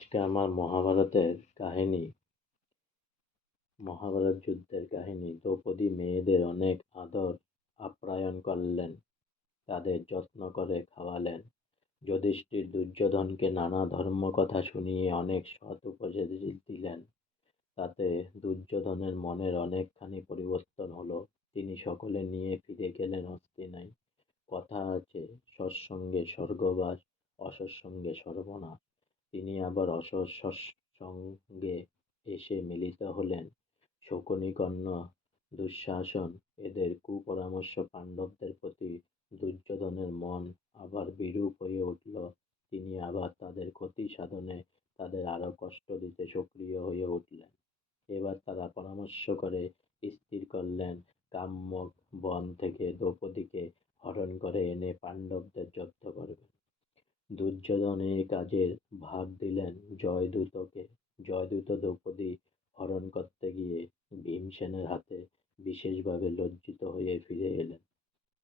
আজকে আমার মহাভারত যুদ্ধের কাহিনী। দ্রৌপদী মেয়েদের অনেক আদর আপ্যায়ন করলেন, তাদের যত্ন করে খাওয়ালেন। যুধিষ্ঠির দুর্যোধনকে নানা ধর্মকথা শুনিয়ে অনেক সৎ উপদেশ দিলেন। তাতে দুর্যোধনের মনের অনেকখানি পরিবর্তন হলো। তিনি সকলে নিয়ে ফিরে গেলেন হস্তিনায়। কথা আছে, সৎসঙ্গে স্বর্গবাস, অসৎসঙ্গে সর্বনাশ। তিনি আবার অসৎসঙ্গে এসে মিলিত হলেন। শকুনি, কর্ণ, দুঃশাসন এদের কুপরামর্শ পাণ্ডবদের প্রতি দুর্যোধনের মন আবার বিরূপ হয়ে উঠল। তিনি আবার তাদের ক্ষতি সাধনে, তাদের আরো কষ্ট দিতে সক্রিয় হয়ে উঠলেন। এবার তারা পরামর্শ করে স্থির করলেন, কাম্যক বন থেকে দ্রৌপদীকে হরণ করে এনে পাণ্ডবদের জব্দ করবেন। দুর্যোধন এই কাজের ভার দিলেন জয়দ্রথকে। জয়দ্রথ দ্রৌপদী হরণ করতে গিয়ে ভীমসেনের হাতে বিশেষভাবে লজ্জিত হয়ে ফিরে এলেন।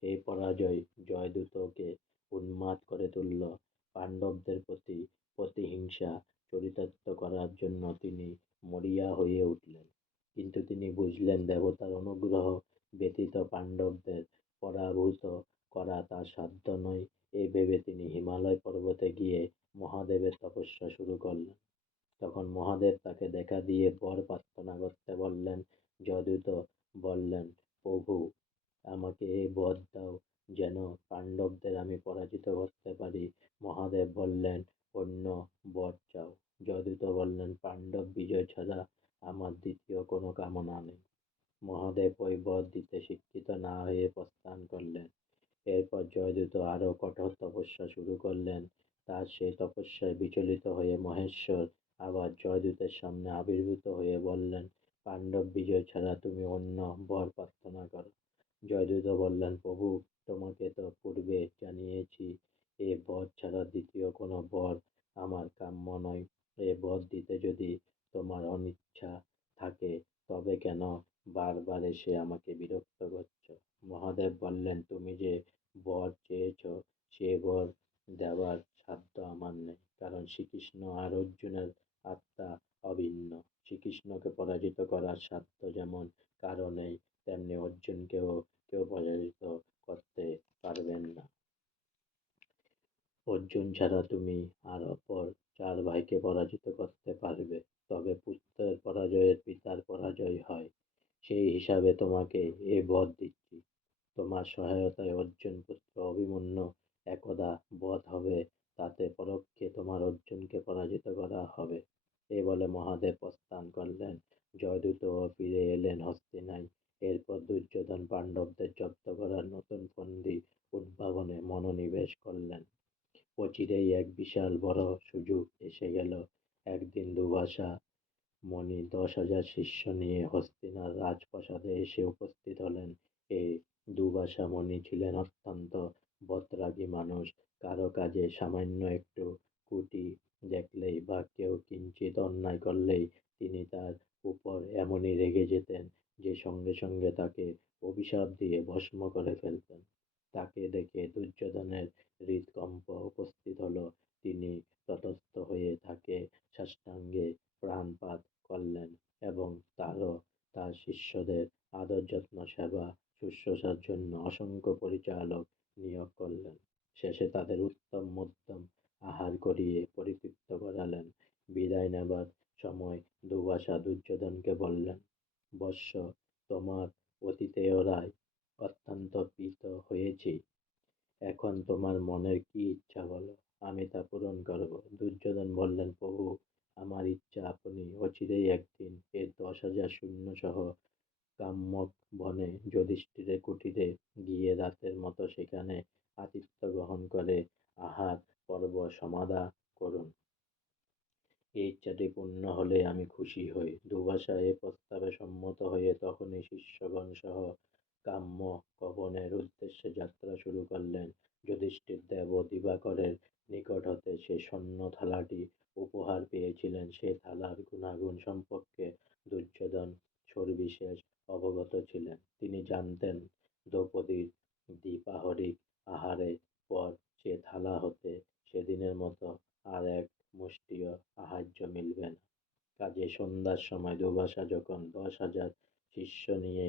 এই পরাজয় জয়দ্রথকে উন্মাদ করে তুলল। পাণ্ডবদের প্রতি প্রতিহিংসা চরিতার্থ করার জন্য তিনি মরিয়া হয়ে উঠলেন। কিন্তু তিনি বুঝলেন, দেবতার অনুগ্রহ ব্যতীত পাণ্ডবদের পরাভূত করা তার সাধ্য নয়। এই ভেবে তিনি হিমালয় পর্বতে গিয়ে মহাদেবের তপস্যা শুরু করলেন। তখন মহাদেব তাকে দেখা দিয়ে বর প্রার্থনা করতে বললেন। জয়দ্রথ বললেন, প্রভু, আমাকে এই বর দাও যেন পাণ্ডবদের আমি পরাজিত করতে পারি। মহাদেব বললেন, অন্য বর চাও। জয়দ্রথ বললেন, পাণ্ডব বিজয় ছাড়া আমার দ্বিতীয় কোনো কামনা নেই। মহাদেব ওই বর দিতে স্বীকৃত না হয়ে প্রস্থান করলেন। এরপর জয়দ্রথ আরো কঠোর তপস্যা শুরু করলেন। তার সেই তপস্যায় বিচলিত হয়ে মহেশ্বর আবার জয়দ্রথের সামনে আবির্ভূত হয়ে বললেন, পাণ্ডব বিজয় ছাড়া তুমি অন্য বর প্রার্থনা করো। জয়দ্রথ বললেন, প্রভু, তোমাকে তো পূর্বে জানিয়েছি, এ বর ছাড়া দ্বিতীয় কোনো বর আমার কাম্য নয়। এ বর দিতে যদি তোমার অনিচ্ছা থাকে তবে কেন বারবার এসে আমাকে বিরক্ত করছো? মহাদেব বললেন, তুমি যে বর চেয়েছ সে বর দেওয়ার সাধ্য আমার নেই, কারণ শ্রীকৃষ্ণ আর অর্জুনের আত্মা অভিন্ন। শ্রীকৃষ্ণকে পরাজিত করার সাধ্য যেমন কারো নেই, তেমনি অর্জুনকেও কেউ পরাজিত করতে পারবেন না। অর্জুন ছাড়া তুমি আর অপর 4 ভাইকে পরাজিত করতে পারবে, তবে পুত্রের পরাজয়ের পিতার পরাজয় হয়। সেই হিসাবে তোমাকে এ বর দিচ্ছি। তোমার সহায়তায় অর্জুন পুত্র অভিমন্যু একদা বধ হবে, তাতে পরোক্ষে তোমার অর্জুনকে পরাজিত করা হবে। এ বলে মহাদেব প্রস্থান করলেন। জয়দ্রথ ফিরে এলেন হস্তিনায়। এরপর দুর্যোধন পাণ্ডবদের জব্দ করার নতুন ফন্দি উদ্ভাবনে মনোনিবেশ করলেন। অচিরেই এক বিশাল বড় সুযোগ এসে গেল। একদিন দুর্বাসা মুনি 10,000 শিষ্য নিয়ে হস্তিনার রাজপ্রাসাদে এসে উপস্থিত হলেন। এই দুর্বাসা মুনি ছিলেন অত্যন্ত বদরাগী মানুষ। কারো কাজে সামান্য একটু ত্রুটি দেখলেই বা কেউ কিঞ্চিৎ অন্যায় করলেই তিনি তার উপর এমনই রেগে যেতেন যে সঙ্গে সঙ্গে তাকে অভিশাপ দিয়ে ভস্ম করে ফেলতেন। তাকে দেখে দুর্যোধনের হৃদকম্প উপস্থিত হলো। তিনি তটস্থ হয়ে তাকে সাষ্টাঙ্গে প্রাণপাত করলেন এবং তার শিষ্যদের আদর যত্ন সেবা শুশ্রূষার জন্য অসংখ্য পরিচারক নিয়োগ করলেন। শেষে তাদের উত্তম মধ্যম আহার করিয়ে পরিতৃপ্ত করালেন। বিদায় নেবার সময় দুর্বাসা দুর্যোধনকে বললেন, বৎস, তোমার অতিথেয়রাই অত্যন্ত প্রীত হয়েছি। এখন তোমার মনের কি ইচ্ছা বলো, আমি তা পূরণ করব। দুর্যোধন বললেন, প্রভু, আমার ইচ্ছা আপনি অচিরেই একদিন এ 10,000 সৈন্য সহ কাম্যক বনে যুধিষ্ঠিরের কুটিরে গিয়ে রাতের মতো সেখানে আতিথ্য গ্রহণ করে আহার পর্ব সমাধা করুন। এই ইচ্ছাটি পূর্ণ হলে আমি খুশি হই। দুর্বাসা এ প্রস্তাবে সম্মত হয়ে তখনই শিষ্যগণ সহ কাম্যক-বনের উদ্দেশ্যে যাত্রা শুরু করলেন। যুধিষ্ঠির দেব ও দিবাকরের নিকট হতে সে স্বর্ণ থালাটি উপহার পেয়েছিলেন। সে থালার গুণাগুণ সম্পর্কে দুর্যোধন সবিশেষ অবগত ছিলেন। তিনি জানতেন দ্রৌপদীর দ্বিপ্রহরিক আহারের পর সে থালা হতে সেদিনের মতো আর এক মুষ্টিও আহার্য এই সন্ধ্যার সময় দুর্বাসা যখন 10,000 শিষ্য নিয়ে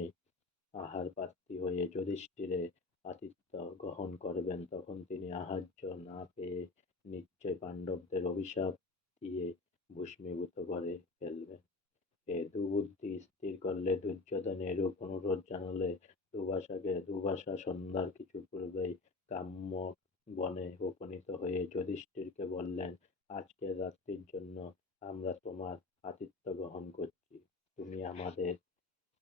আহার প্রার্থী হয়ে যুধিষ্ঠিরের আতিথ্য গ্রহণ করবেন, তখন তিনি আহার্য না পেয়ে নিশ্চয় পাণ্ডবদের অভিশাপ দিয়ে ভস্মীভূত করে ফেলবেন। এ দুর্বুদ্ধি স্থির করলে দুর্যোধন এরূপ অনুরোধ জানালে দুর্বাসা সন্ধ্যার কিছু পূর্বেই কাম্যক বনে উপনীত হয়ে যুধিষ্ঠিরকে বললেন, আজকের রাত্রির জন্য আমরা তোমার আতিথ্য গ্রহণ করছি, তুমি আমাদের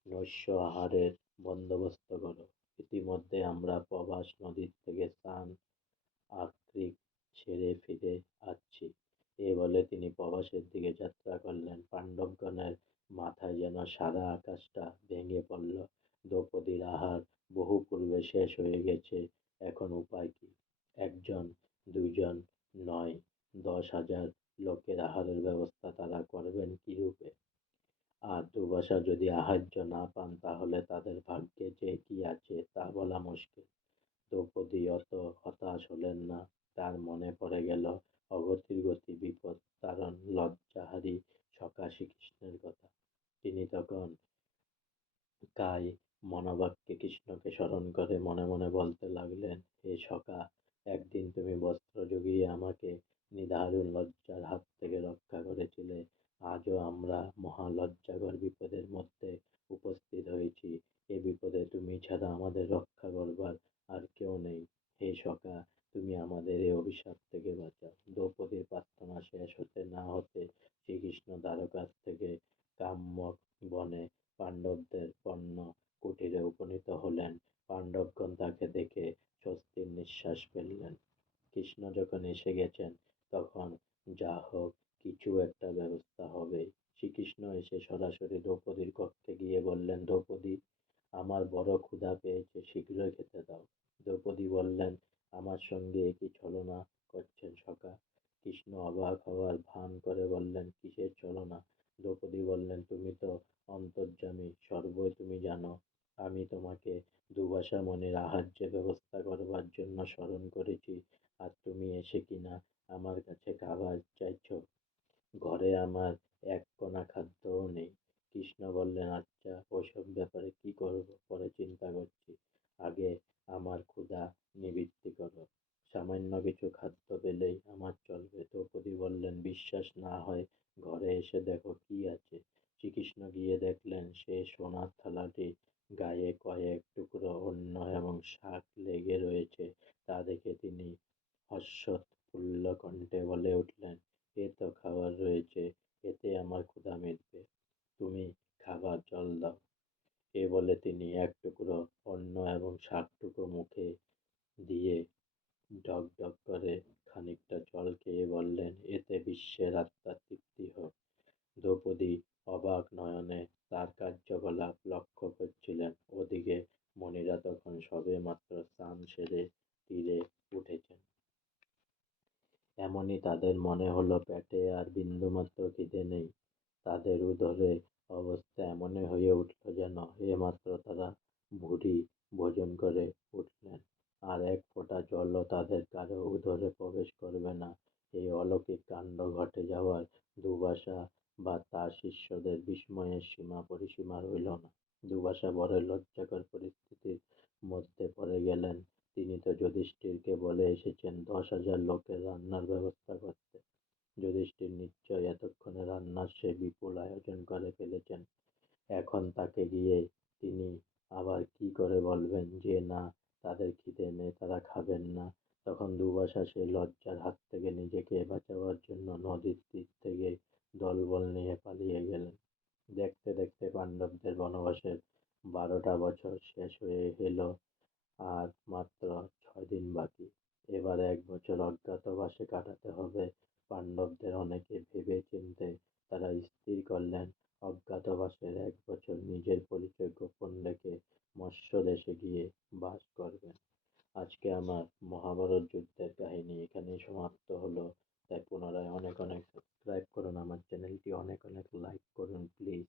নৈশ আহারের বন্দোবস্ত করো। ইতিমধ্যে আমরা প্রভাস নদীর থেকে স্নান আহ্নিক সেরে ফিরে আসছি। এ বলে তিনি প্রভাসের দিকে যাত্রা করলেন। পাণ্ডবগণের মাথায় যেন সারা আকাশটা ভেঙে পড়ল। দ্রৌপদীর আহার বহু পূর্বে শেষ হয়ে গেছে, এখন উপায় কি? একজন দুজন নয়, 10,000 লোকের আহারের ব্যবস্থা তারা করবেন কিরূপে? আর দুর্বাসা যদি আহার্য না পান, তাহলে তাদের ভাগ্যে যে কি আছে তা বলা মুশকিল। দ্রৌপদী অত হতাশ হলেন না। তার মনে পড়ে গেল অগতির গতি বিপদ তারণ লজ্জাহারী সখা শ্রীকৃষ্ণের কথা। তিনি তখন কায় মনোবাক্যে কৃষ্ণকে স্মরণ করে মনে মনে বলতে লাগলেন, হে সখা, একদিন তুমি বস্ত্র জুগিয়ে আমাকে নিদারুণ লজ্জার হাত থেকে রক্ষা করেছিলে। আজও আমরা মহালজ্জাকর বিপদের মধ্যে উপস্থিত হয়েছি। এ বিপদে তুমি ছাড়া আমাদের রক্ষা করবার আর কেউ নেই। হে সখা, তুমি আমাদের এ অভিশাপ থেকে বাঁচাও। দ্রৌপদীর প্রার্থনা শেষ হতে না হতে শ্রীকৃষ্ণ দ্বারকার থেকে কাম্যক বনে পাণ্ডবদের পণ্য কুটিরে উপনীত হলেন। পাণ্ডবগণ তাকে দেখে স্বস্তির নিঃশ্বাস ফেললেন। কৃষ্ণ যখন এসে গেছেন, তখন যা হোক কিছু একটা ব্যবস্থা হবেই। শ্রীকৃষ্ণ এসে সরাসরি দ্রৌপদীর কক্ষে গিয়ে বললেন, দ্রৌপদী, আমার বড় ক্ষুধা পেয়েছে, শীঘ্রই খেতে দাও। দ্রৌপদী বললেন, আমার সঙ্গে এ কি ছলনা করছেন সখা? কৃষ্ণ অবাক হওয়ার ভান করে বললেন, কিসের ছলনা? দ্রৌপদী বললেন, তুমি তো অন্তর্যামী, সর্বই তুমি জানো। আমি তোমাকে দুর্বাসা মুনির আহার্যের ব্যবস্থা করবার জন্য স্মরণ করেছি, আর তুমি এসে কিনা আমার কাছে খাবার চাইছ? ঘরে আমার এক কণা খাদ্যও নেই। কৃষ্ণ বললেন, আচ্ছা, ওসব ব্যাপারে কি করব পরে চিন্তা করছি, আগে আমার ক্ষুধা নিবৃত্তি করো। সামান্য কিছু খাদ্য পেলেই আমার চলবে। দ্রৌপদী বললেন, বিশ্বাস না হয় ঘরে এসে দেখো কি আছে। শ্রীকৃষ্ণ গিয়ে দেখলেন সে সোনার থালাটি গায়ে কয়েক টুকরো অন্ন এবং শাক লেগে রয়েছে। তা দেখে তিনি হর্ষোৎফুল্ল কণ্ঠে বলে উঠলেন, এ তো খাবার রয়েছে, এতে আমার ক্ষুধা মিটবে। তুমি খাবার জল দাও। এ বলে তিনি এক টুকরো অন্ন এবং শাকটুকু মুখে দিয়ে ঢক ঢক করে খানিকটা জল খেয়ে বললেন, এতে বিশ্বের আত্মার তৃপ্তি হোক। দ্রৌপদী অবাক নয়নে তার কার্যকলাপ লক্ষ্য করছিলেন। ওদিকে মণিরা তখন সবে মাত্র স্নান সেরে তীরে উঠেছেন। এমনি তাদের মনে হলো পেটে আর বিন্দুমাত্র খিদে নেই। তাদের উদরে অবস্থা এমনই হয়ে উঠল যেন এইমাত্র তারা ভুরি ভোজন করে উঠলেন, আর এক ফোঁটা জলও তাদের কারো উদরে প্রবেশ করবে না। এই অলৌকিক কাণ্ড ঘটে যাওয়ার দুর্বাসা বা তার শিষ্যদের বিস্ময়ের সীমা পরিসীমা রইল না। দুর্বাসা বড় লজ্জাকর পরিস্থিতির মধ্যে পড়ে গেলেন। তিনি তো যুধিষ্ঠিরকে বলে এসেছেন 10,000 লোকের রান্নার ব্যবস্থা করতে। যুধিষ্ঠির নিশ্চয় এতক্ষণে রান্নার সে বিপুল আয়োজন করে ফেলেছেন। এখন তাকে গিয়ে তিনি আবার কি করে বলবেন যে না, তাদের খিদে নেই, তারা খাবেন না? তখন দুর্বাসা সেই লজ্জার হাত থেকে নিজেকে বাঁচাবার জন্য নদীর তীর থেকে দলবল নিয়ে পালিয়ে গেলেন। দেখতে দেখতে পাণ্ডবদের বনবাসের 12টা বছর শেষ হয়ে এলো, আর মাত্র 6 দিন বাকি। এবার 1 বছর অজ্ঞাতবাসে কাটাতে হবে পাণ্ডবদের। অনেকে ভেবে চিন্তে তারা স্থির করলেন অজ্ঞাতবাসের 1 বছর নিজের পরিচয় গোপন রেখে মৎস্য দেশে গিয়ে বাস করবেন। আজকে আমার মহাভারত যুদ্ধের কাহিনী এখানেই সমাপ্ত হলো। তাই পুনরায় অনেক অনেক সাবস্ক্রাইব করুন আমার চ্যানেলটি, অনেক অনেক লাইক করুন প্লিজ।